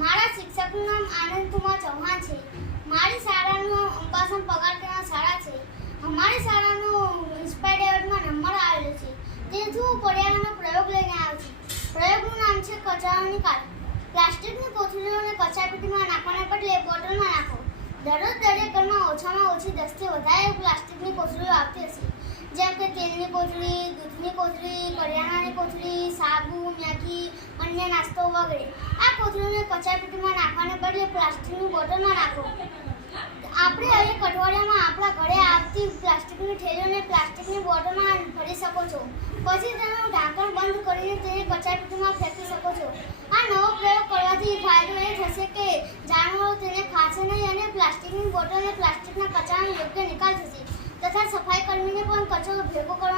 મારા શિક્ષકનું નામ આનંદ કુમાર ચૌહાણ છે. મારી શાળાનું અંબાસમ પગારકરના શાળા છે. અમારી શાળાનો ઇન્સ્પાયર્ડમાં નંબર આવેલો છે. તેથી હું પર્યાવરણનો પ્રયોગ લઈને આવ્યો છું. પ્રયોગનું નામ છે કચરાની નિકાલ પ્લાસ્ટિકની કોથળીઓને કચરાપેટીમાં નાખવાના બદલે બોટલમાં નાખો. દરરોજ દરેક ઘરમાં ઓછામાં ઓછી દસથી વધારે પ્લાસ્ટિકની કોથળીઓ આવતી હશે. જેમ કે તેલની કોથળી દૂધની કોથળી કરિયાણાની કોથળી સાબુ, મેગી, અન્ય નાસ્તો વગેરે. આ કોથળીઓને કચરાપેટીમાં નાખવાને બદલે પ્લાસ્ટિકની બોટલમાં નાખો. આપણે હવે કઠવાડિયામાં આપણા ઘરે આવતી પ્લાસ્ટિકની થેલીઓને પ્લાસ્ટિકની બોટલમાં ભરી શકો છો. પછી તેનું ઢાંકણ બંધ કરીને તેને કચરાપેટીમાં ફેંકી શકો છો. આ નવો પ્રયોગ કરવાથી ફાયદો એ થશે કે જાનવરો તેને ખાશે નહીં અને પ્લાસ્ટિકની બોટલને પ્લાસ્ટિકના કચરાનો યોગ્ય નિકાલ થશે. તથા સફાઈ કર્મીને પણ કચરો ભેગો કરવામાં